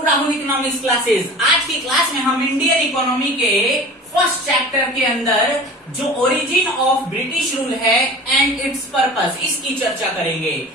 To Rahul economics classes. आज की class में हम इंडियन इकोनॉमी के फर्स्ट चैप्टर के अंदर जो ओरिजिन ऑफ ब्रिटिश रूल है एंड इट्स पर्पस, इसकी चर्चा करेंगे।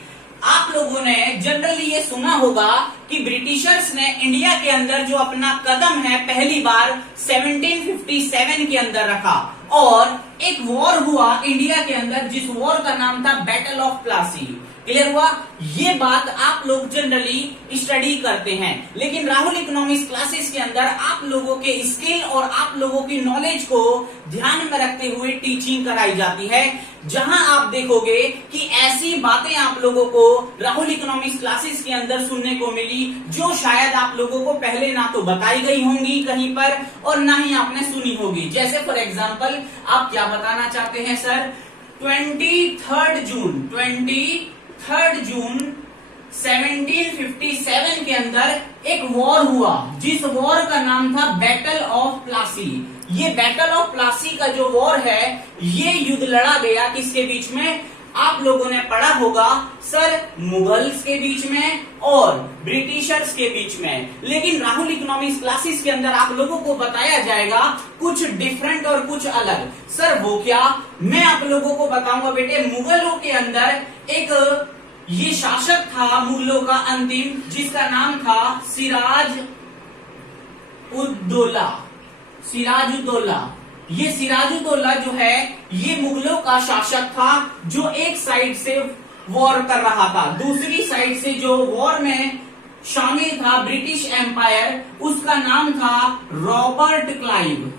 आप लोगों ने जनरली ये सुना होगा कि ब्रिटिशर्स ने इंडिया के अंदर जो अपना कदम है पहली बार 1757 के अंदर रखा और एक वॉर हुआ इंडिया के अंदर, जिस वॉर का नाम था बैटल ऑफ प्लासी। क्लियर हुआ? ये बात आप लोग जनरली स्टडी करते हैं, लेकिन राहुल इकोनॉमिक्स क्लासेस के अंदर आप लोगों के स्किल और आप लोगों की नॉलेज को ध्यान में रखते हुए टीचिंग कराई जाती है, जहां आप देखोगे कि ऐसी बातें आप लोगों को राहुल इकोनॉमिक्स क्लासेस के अंदर सुनने को मिली जो शायद आप लोगों को पहले ना तो बताई गई होंगी कहीं पर और ना ही आपने सुनी होगी। जैसे फॉर एग्जाम्पल आप क्या बताना चाहते हैं सर? 23 जून 1757 के अंदर एक वॉर हुआ, जिस वॉर का नाम था बैटल ऑफ प्लासी। ये बैटल ऑफ प्लासी का जो वॉर है, ये युद्ध लड़ा गया किसके बीच में? आप लोगों ने पढ़ा होगा सर, मुगल्स के बीच में और ब्रिटिशर्स के बीच में। लेकिन राहुल इकोनॉमिक्स क्लासेस के अंदर आप लोगों को बताया जाएगा कुछ डिफरेंट और कुछ अलग। सर वो क्या? मैं आप लोगों को बताऊंगा बेटे, मुगलों के अंदर एक ये शासक था मुगलों का अंतिम, जिसका नाम था सिराजुद्दौला। ये सिराजुद्दौला जो है, ये मुगलों का शासक था जो एक साइड से वॉर कर रहा था, दूसरी साइड से जो वॉर में शामिल था ब्रिटिश एम्पायर, उसका नाम था रॉबर्ट क्लाइव।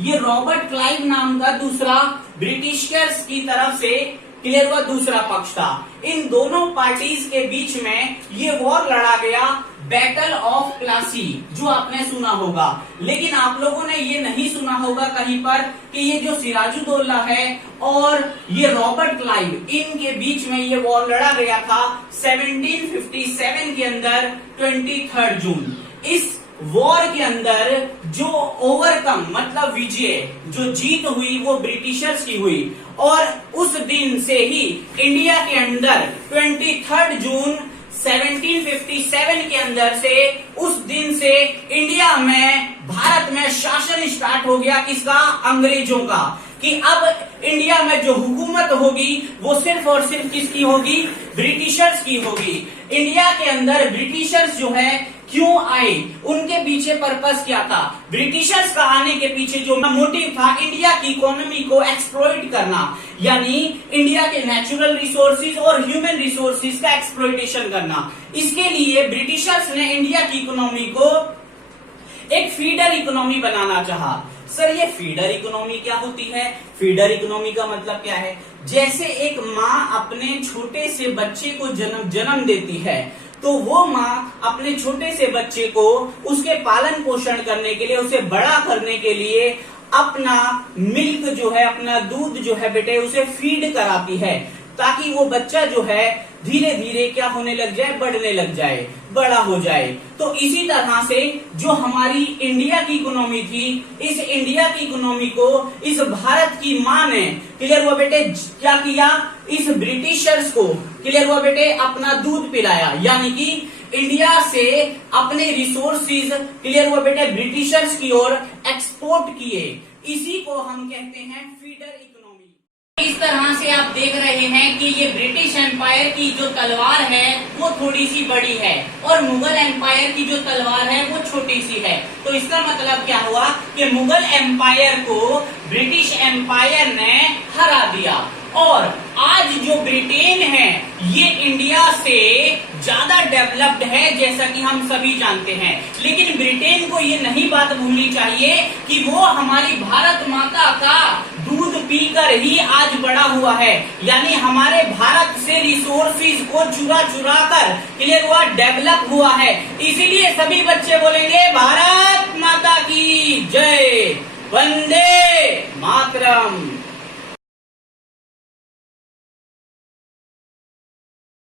ये रॉबर्ट क्लाइव नाम का दूसरा ब्रिटिशर्स की तरफ से क्लियर हुआ दूसरा पक्ष था। इन दोनों पार्टीज के बीच में ये वॉर लड़ा गया बैटल ऑफ प्लासी, जो आपने सुना होगा। लेकिन आप लोगों ने ये नहीं सुना होगा कहीं पर कि ये जो सिराजुद्दौला है और ये रॉबर्ट क्लाइव, इनके बीच में ये वॉर लड़ा गया था 1757 के अंदर 23 जून। इस वॉर के अंदर जो ओवरकम मतलब विजय, जो जीत हुई वो ब्रिटिशर्स की हुई और उस दिन से ही इंडिया के अंदर 23 जून 1757 के अंदर से, उस दिन से इंडिया में, भारत में शासन स्टार्ट हो गया किसका? अंग्रेजों का। कि अब इंडिया में जो हुकूमत होगी वो सिर्फ और सिर्फ किसकी होगी? ब्रिटिशर्स की होगी। इंडिया के अंदर ब्रिटिशर्स जो है क्यों आए, उनके पीछे पर्पस क्या था? ब्रिटिशर्स का आने के पीछे जो मोटिव था, इंडिया की इकोनॉमी को एक्सप्लॉइट करना, यानी इंडिया के नेचुरल रिसोर्सेज और ह्यूमन रिसोर्सेज का एक्सप्लॉइटेशन करना। इसके लिए ब्रिटिशर्स ने इंडिया की इकोनॉमी को एक फीडर इकोनॉमी बनाना चाहा। सर ये फीडर इकोनॉमी क्या होती है? फीडर इकोनॉमी का मतलब क्या है? जैसे एक माँ अपने छोटे से बच्चे को जन्म देती है, तो वो माँ अपने छोटे से बच्चे को उसके पालन पोषण करने के लिए, उसे बड़ा करने के लिए अपना मिल्क जो है, अपना दूध जो है बेटे, उसे फीड कराती है, ताकि वो बच्चा जो है धीरे धीरे क्या होने लग जाए? बढ़ने लग जाए, बड़ा हो जाए। तो इसी तरह से जो हमारी इंडिया की इकोनॉमी थी, इस इंडिया की इकोनॉमी को इस भारत की माँ ने, क्लियर हुआ बेटे, क्या किया? इस ब्रिटिशर्स को, क्लियर हुआ बेटे, अपना दूध पिलाया, यानी कि इंडिया से अपने रिसोर्सेज, क्लियर हुआ बेटे, ब्रिटिशर्स की ओर एक्सपोर्ट किए। इसी को हम कहते हैं फीडर इकोनॉमी। इस तरह से आप देख रहे हैं कि ये ब्रिटिश एम्पायर की जो तलवार है वो थोड़ी सी बड़ी है और मुगल एम्पायर की जो तलवार है वो छोटी सी है। तो इसका मतलब क्या हुआ कि मुगल एम्पायर को ब्रिटिश एम्पायर ने हरा दिया और आज जो ब्रिटेन है ये इंडिया से ज्यादा डेवलप्ड है, जैसा कि हम सभी जानते हैं। लेकिन ब्रिटेन को ये नहीं बात भूलनी चाहिए कि वो हमारी भारत माता का दूध पीकर ही आज बड़ा हुआ है, यानी हमारे भारत से रिसोर्सेज को चुरा चुरा कर, क्लियर हुआ, डेवलप हुआ है। इसीलिए सभी बच्चे बोलेंगे भारत माता की जय, वंदे मातरम।